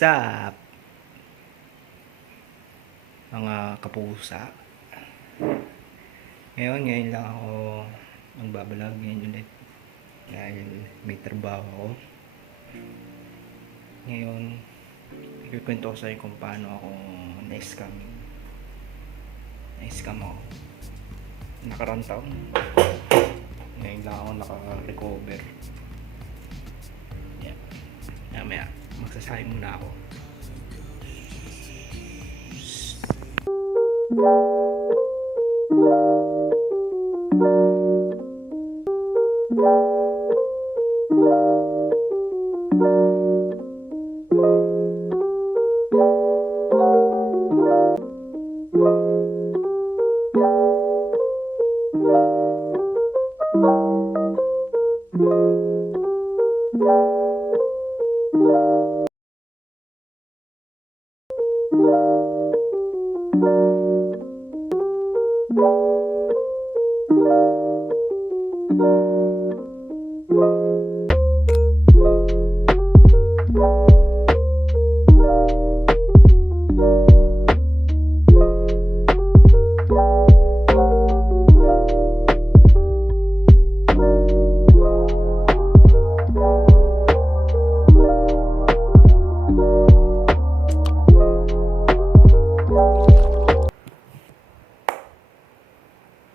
What's up, mga kapusa? Ngayon lang ako magbablog ngayon ulit dahil may trabaho ako. Ngayon, ikikwento ko sa'yo kung paano ako na-scam. Na-scam ako. Nakarang taon. Ngayon lang ako naka-recover. Yeah. Mamaya, magsasabi muna ako.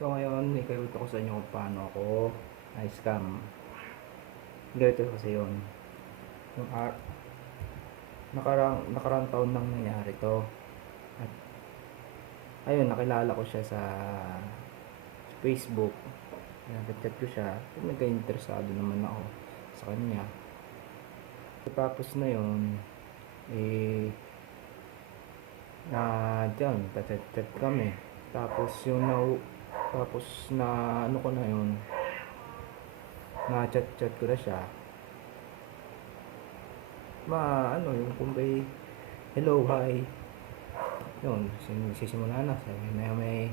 So ngayon, ikikwento ko sa inyo kung paano ako na-scam. Ganito kasi yun. Yung nakarang taon nang nangyari to. At ayun, nakilala ko siya sa Facebook. Nag-chat ko siya. Nagka-interesado naman ako sa kanya. Tapos na yun, dyan, chat kami. Tapos na ano ko na yun, na chat ko na siya. Yung kumbay, hello, hi. Yun, sisimula na. Sabi may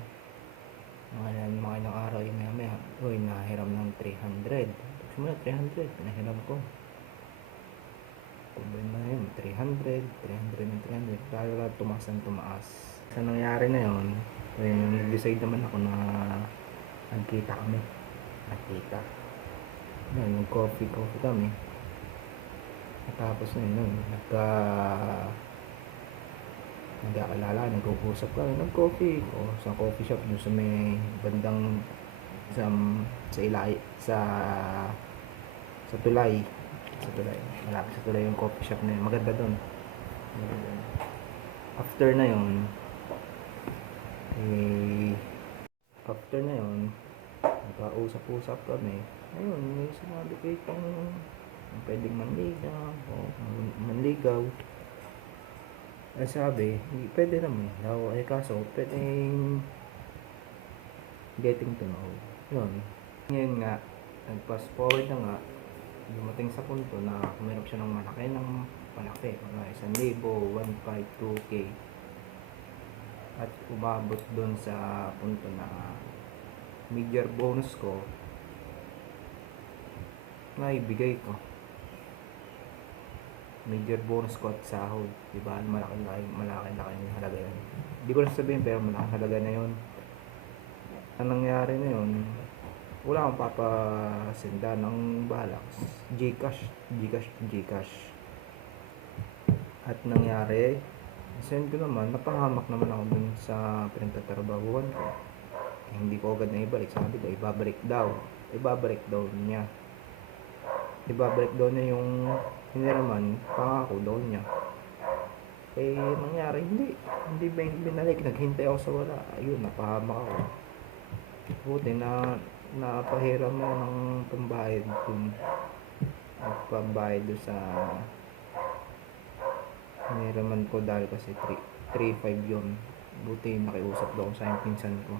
mga ilang araw, may nahiram ng 300. Simula 300, pinahiram ko. Kumbay na yun, 300. Lalo tumaas. Sa nangyari na yun, nag-decide naman ako na nagkita kami. Yun, nag-coffee kami. At tapos na yun, nag-aalala, nag-uusap kami, nag-coffee o sa coffee shop doon sa may bandang sa Tulay. Malapit sa Tulay yung coffee shop na yun. Maganda doon. After na yun, nagkausap-usap kami. Ayun, may sinabi kayo kung pwedeng manligaw. Sabi, pwede naman daw. Kaso, pwedeng getting to know. Yun. Ngayon nga, nag-fast forward na nga, dumating sa punto na kumirap siya ng malaki. Mga 1,000, 1,500, 2K. At umabot doon sa punto na major bonus ko na ibigay ko. Major bonus ko at sahod, diba? Malaki yung halaga yun. Hindi ko lang sabihin, pero malaking halaga na yun. Ang nangyari na yun, wala akong papasenda ng balak. Gcash. At nangyari, send ko naman, napahamak naman ako dun sa pinagtatrabahuan ko. Hindi ko agad na ibalik. Sabi ko, ibabalik daw niya yung hiniraman, pangako daw niya. Nangyari, hindi binalik. Naghintay ako sa wala. Ayun, napahamak ako. Buti na napahiram mo ng pambayad dun sa hiniraman ko, dahil kasi 3,500 yun. Buti nakiusap daw sa pinsan ko.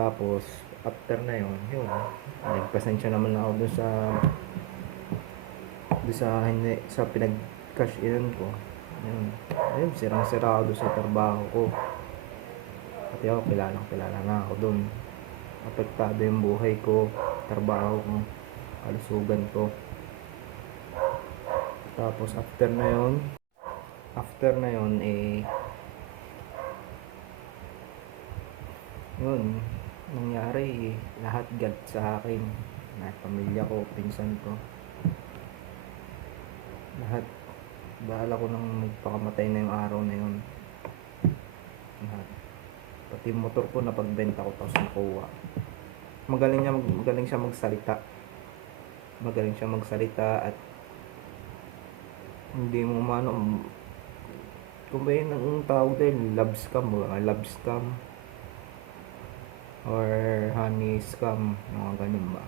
Tapos after na yun, nagpasensya naman ako doon sa pinag-cash in ko. Ayun, sirang-sira ako doon sa trabaho ko. Pati ako, kilala na ako doon. Apektado yung buhay ko, trabaho ko. kalusugan ko. Tapos after na yon yun, nangyari lahat God sa akin. Lahat pamilya ko, pinsan ko, lahat. Bahala ko nang magpakamatay na yung araw na yun. Lahat. Pati motor ko napagbenta ko tapos nakuha. Magaling siya magsalita. Magaling siya magsalita at hindi mo kung ba yun ang tawag din, love scam or honey scam, mga ganun ba.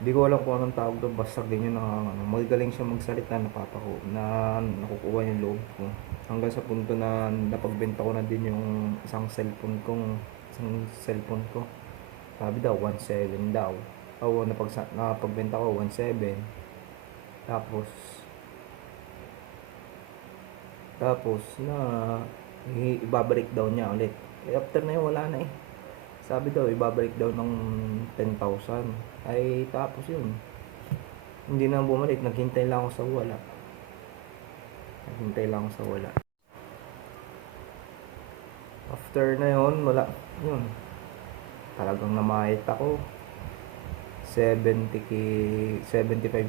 Hindi ko alam kung anong tawag doon, basta ganyan na magaling siya magsalita, nakukuha yung loob ko. Hanggang sa punto na napagbenta ko na din yung isang cellphone ko. Sabi daw 1.7 daw. Napagbenta ko 1.7. Tapos na ibabalik daw niya ulit. After na yun, wala na eh. Sabi daw ibabalik daw ng 10,000. Ay tapos yun, hindi na bumalik. Naghintay lang ako sa wala. After na yun, wala. Yun, talagang namayat ako. 75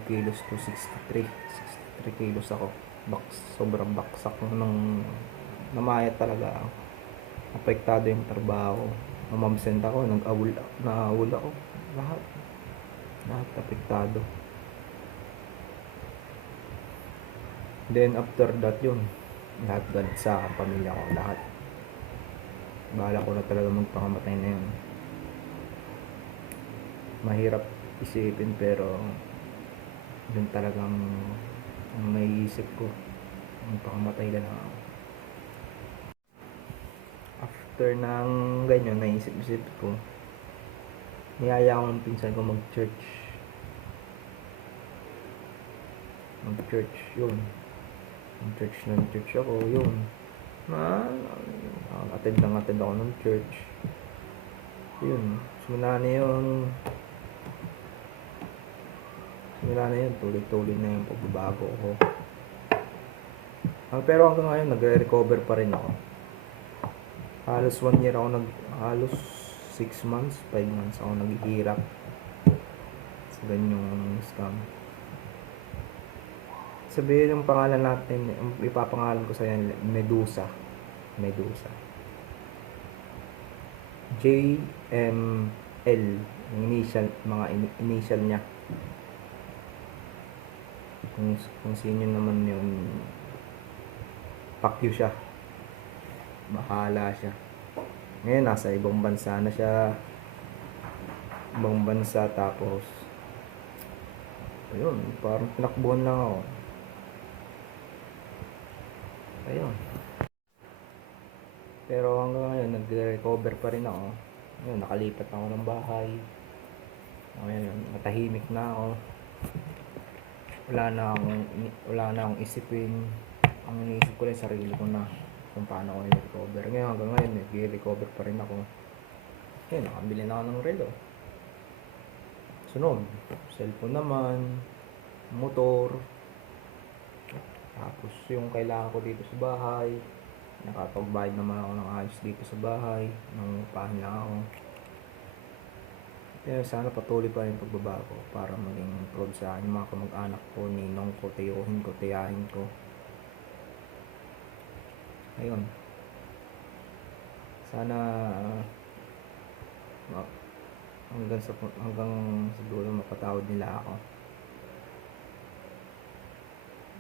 kilos to 63 kilos ako. Sobrang baksak nung namayat talaga ako. Apektado yung trabaho. Mamabsent ako, naawul ako. Lahat apektado. Then after that yun, lahat God sa pamilya ko, lahat. Bahala ko na talaga magpakamatay na yun. Mahirap isipin pero yun talagang ang naiisip ko, magpakamatay na lang ako. After ng ganyan, naisip ko, niyaya ako ng pinsan ko mag-church yun. Mag-church ako yun. Attend ako ng church yun. Simula na yun, tuloy na yung pagbabago ko. Pero hanggang ngayon nagre-recover pa rin ako. Halos 1 year ako halos 6 months, 5 months ako naghihirap sa ganyang scam. Sabihin yung pangalan natin, ipapangalan ko sa yan, Medusa. JML, mga initial niya. Kung sino naman yun, pakyo siya. Bahala siya. Ngayon, nasa ibang bansa na siya. Tapos ayun, parang tinakbuhan lang ako. Ayun. Pero hanggang ngayon, nagre-recover pa rin ako. Ayun, nakalipat ako ng bahay. Ayun, matahimik na ako. Wala na akong isipin. Ang iniisip ko lang sarili ko na kung paano ako i-recover. Ngayon, hanggang ngayon, nag-recover pa rin ako. Ayun, nakabili na ako ng relo. Sunod, cellphone naman, motor. Tapos yung kailangan ko dito sa bahay, nakapagbayad naman ako ng ayos dito sa bahay, nangungupahan lang ako. Kaya sana patuloy pa yung pagbabago para maging proud sa akin yung mga kamag-anak ko, ninong ko, tiyahin ko. Ayun. Sana hanggang siguro mapatawad nila ako.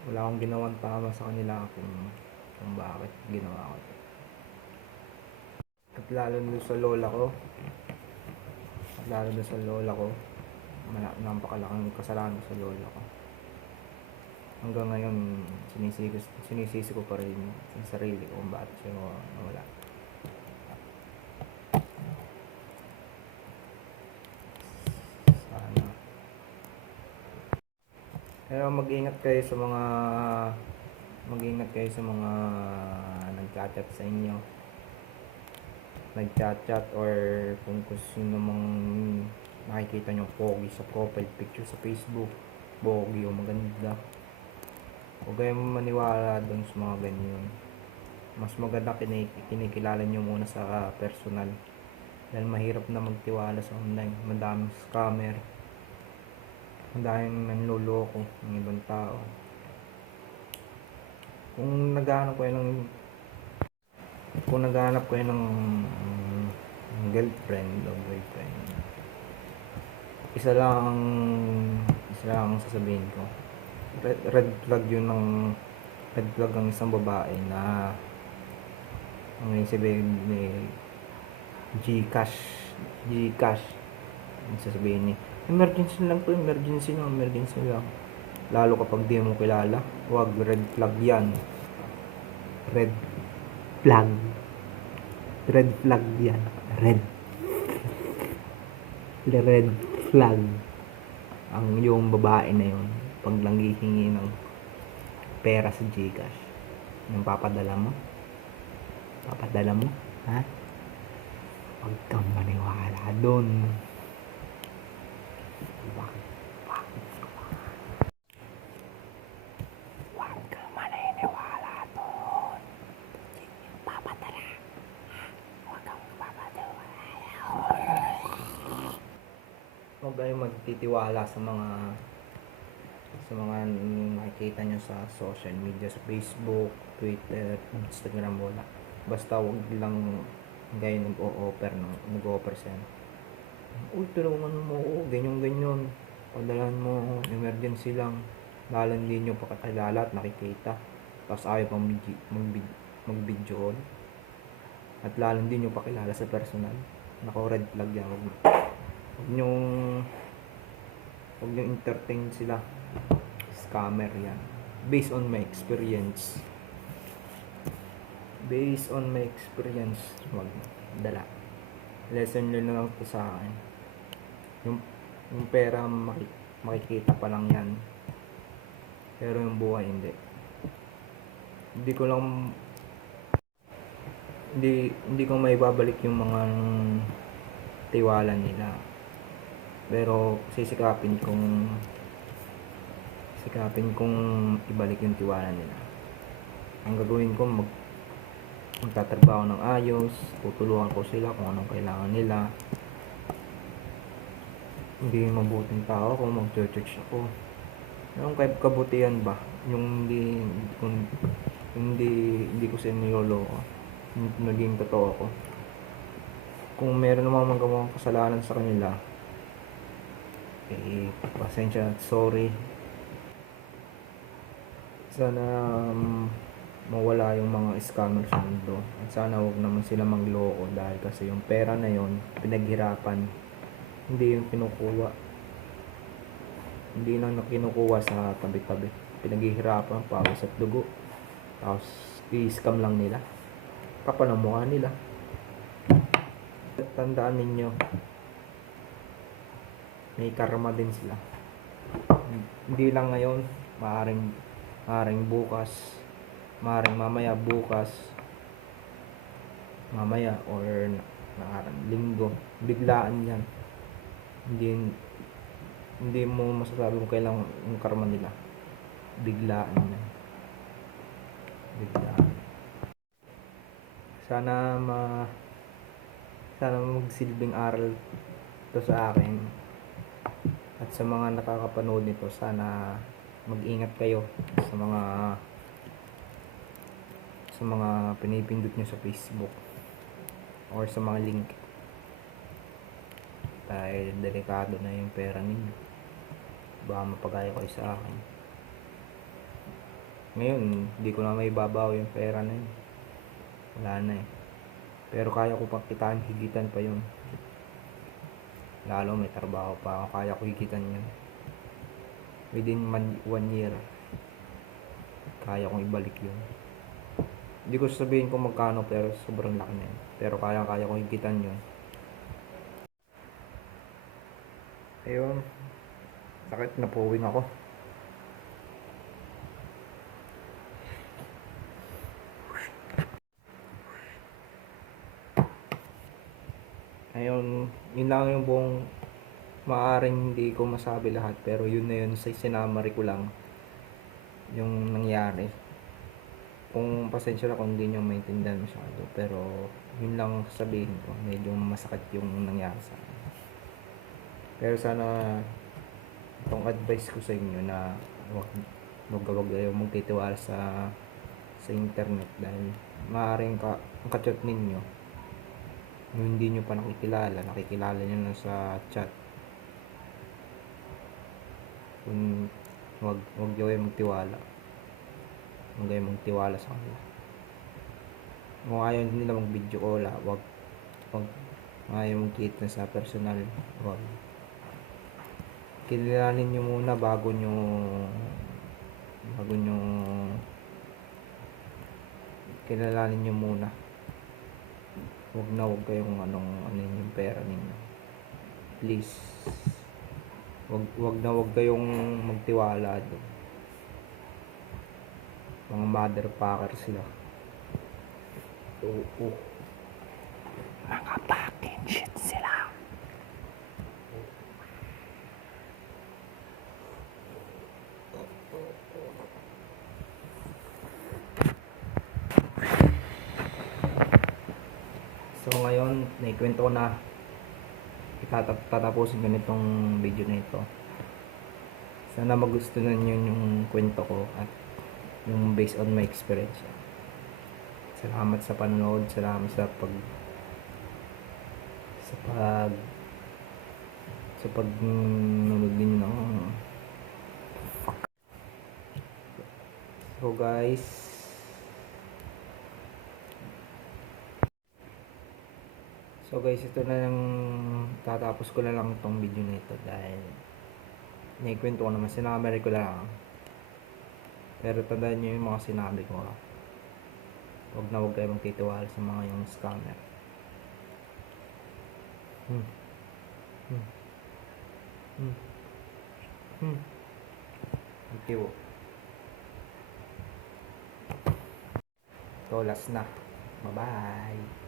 Wala akong ginawang tama sa kanila kung bakit ginawa ko. At lalo na sa lola ko, napakalaking kasalanan sa lola ko. Hanggang ngayon, sinisisi ko pa rin sa sarili ko kung bakit siya nawala. Sana. Pero mag-ingat kayo sa mga nag-chat sa inyo. Nag-chat or kung sino mang nakikita nyo pogi sa profile picture sa Facebook, pogi o maganda. Huwag kayong maniwala dun sa mga ganyan. Mas maganda kinikilala nyo muna sa personal. Dahil mahirap na magtiwala sa online. Madaming scammer. Madaming nanloloko ng ibang tao. Kung naghahanap kayo ng girlfriend o boyfriend, isa lang ang sasabihin ko. Red flag ang isang babae na ang sabihin ni Gcash ang sasabihin ni emergency lang, lalo kapag di mo kilala. Huwag, red flag yan. red flag yan. Red flag ang yung babae na yun pag lang hihingi ng pera sa Gcash. Yung papadala mo, ha? Huwag kang maniwala doon. Huwag kang maniniwala doon. Papadala. Huwag kang papadala. Huwag kayong magtitiwala sa mga nakikita nyo sa social media, sa Facebook, Twitter, Instagram, wala. Basta huwag lang kayo nag-o-offer sa yan. Uy, tulungan mo ako, ganyan. Padalan mo, emergency lang. Lalo hindi nyo pakakilala at nakikita. Tapos ayaw pang mag-video call. At lalo hindi nyo pakilala sa personal. Nako, red flag yan. Huwag nyong entertain sila. Scammer yan. Based on my experience, wag dala. Lesson yun lang to sa akin. Yung pera makikita pa lang yan, pero yung buhay hindi. Hindi ko may babalik yung mga tiwala nila, pero sisikapin kong ibalik yung tiwala nila. Ang gagawin ko, magtatrabaho ng ayos, tutulungan ko sila kung anong kailangan nila. Hindi mabuting tao ako, mag-church ako. Yung kabutihan ba, yung hindi ko sila niloloko, naging totoo ako. Kung meron namang magawang kasalanan sa kanila, pasensya at sorry. Sana mawala yung mga scammer sa mundo. At sana huwag naman sila magloko, dahil kasi yung pera na yon pinaghirapan, hindi yung kinukuha. Hindi na kinukuha sa tabi-tabi. Pinaghihirapan, pawis at dugo. Tapos i-scam lang nila. Kapal ang mukha nila. Tandaan ninyo, may karma din sila. Hindi lang ngayon, maaaring bukas, maaaring mamaya or linggo, biglaan yan. Hindi mo masasabi kung kailan yung karma nila. Biglaan yan. Sana magsilbing aral to sa akin at sa mga nakakapanood nito. Sana mag-ingat kayo sa mga pinipindot nyo sa Facebook or sa mga link, dahil delikado na yung pera ninyo. Baka mapagaya kayo sa akin. Ngayon hindi ko na may babaw yung pera na yun, wala na eh. Pero kaya ko pang kitaan, higitan pa yun. Lalo may trabaho pa ako, kaya ko higitan yun. Within 1 year, kaya kong ibalik yun. Hindi ko sasabihin kung magkano, pero sobrang laki na yun. Pero kaya kong higitan yun. Ayun, sakit na puwing ako. Ayun, yun lang yung buong Maaring hindi ko masabi lahat, pero yun na yun, sa sinamari ko lang yung nangyari. Kung pasensya na kung hindi nyo maintindihan masyado, pero yun lang sabihin ko, medyo masakit yung nangyari sa akin. Pero sana itong advice ko sa inyo na wag kayong magtitiwala sa internet, dahil maaaring ang ka-chat ninyo yung hindi nyo pa nakikilala nyo na sa chat. Kung wag kayong magtiwala, huwag kayong magtiwala sa kanila. Kung ayaw nila mag video call, wag ayaw magkita sa personal, wag. Kilalanin nyo muna bago nyo kilalanin nyo muna. Wag kayong ano yung pera ninyo, please. Wag kayong magtiwala doon. Mga motherfucker sila. Mga fucking shit sila. So ngayon, naikwento ko na. Tatapusin ko nitong video na ito. Sana magustuhan nyo yung kwento ko at yung based on my experience. Salamat sa panonood, salamat sa pagnunood din ng So guys, ito na lang, tatapos ko na lang itong video na ito dahil naikwento ko naman, sinamari ko lang. Pero tandaan nyo yung mga sinabi ko. Wag kayo magtitiwala sa mga yung scammer. Thank you. Ito last na. Bye bye.